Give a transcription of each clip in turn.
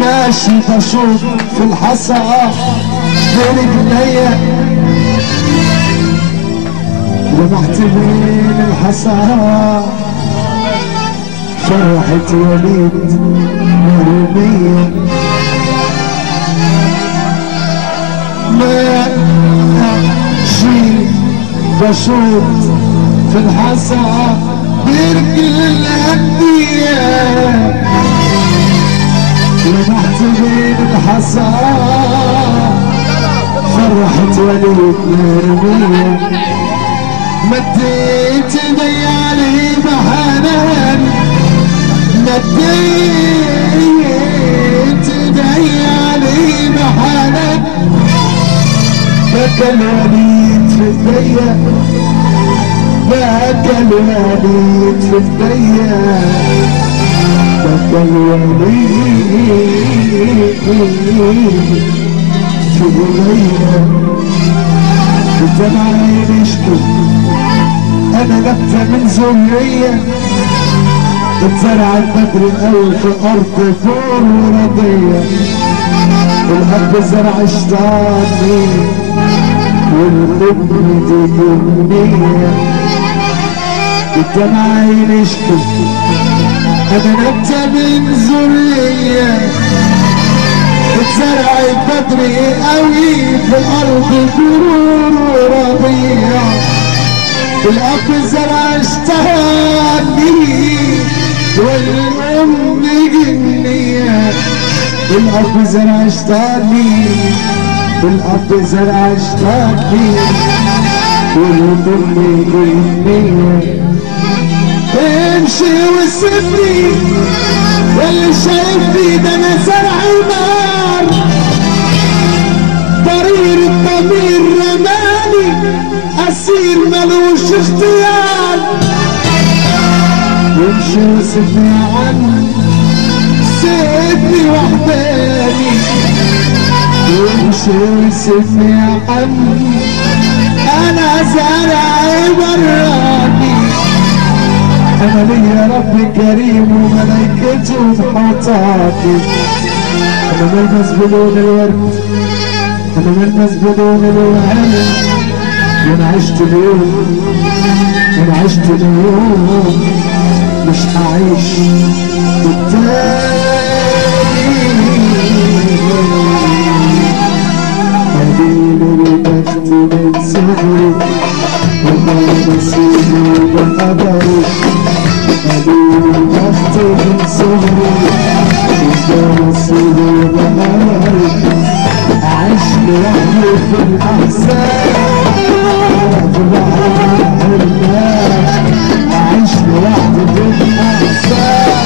ماشي بشوف في الحصى برجليا لمحت بين الحصى فرحة وليد مرمية ماشي بشوف في الحصى برجل الأندية لمحت بين الحصى فرحة وليد مرمية مديت ايدي عليه بحنان مديت ايدي عليه بحنان بكى الوليد في ايديا بكى الوليد في ايديا بكى الوليد في ايديا بدمعي نشكو انا نبتة من ذرية اتزرعت بدري قوي في ارض فور ورضية الاب زرع اشتاقي والام دي جنية بدمعي نشكو انا نبتة من ذرية اتزرعت بدري قوي في الارض فور ورضية الاب زرع اشتهاني والام جنية الاب زرع اشتهاني الاب زرع اشتهاني والام جنية امشي وسيبني واللي شايفني ده انا زرع نار ضرير الضمير رماني اسير ملوش اختيار وامشي وسيبني يا عم سيبني وحداني وامشي وسيبني يا عم انا زرع براني انا ليا رب كريم وملايكته محاطاتي انا ملمس بلون الورد انا ملمس بلون الورد وانا عشت اليوم وانا عشت اليوم مش هعيش بالتاني قليل البخت من صغري وما نسيني بقدري قليل البخت من صغري وما نسيني بقدري أعيش لوحدي في الأحزان في بحر الحرمان أعيش لوحدي في الأحزان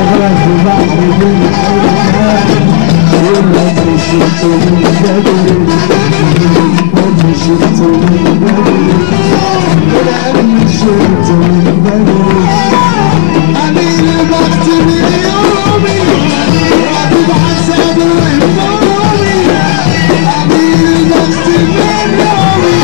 أغرق في بحر الحرمان واللي شفته من بدري واللي شفته من بدري واللي شفته من بدري قليل البخت من يومي وقت بحسب وهمومي قليل البخت من يومي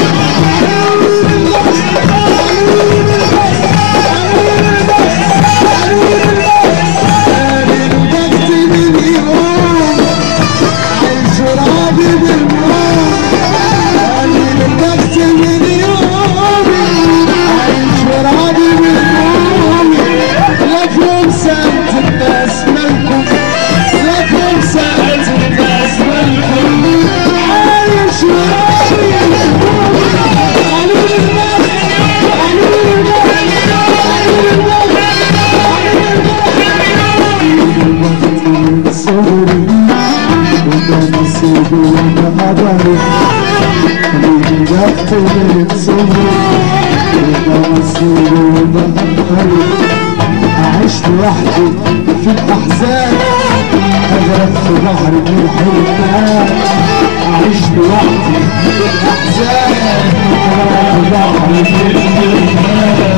أعيش لوحدي في الأحزان أغرق في بحر من الحرمان أعيش لوحدي في الأحزان أغرق في بحر من الحرمان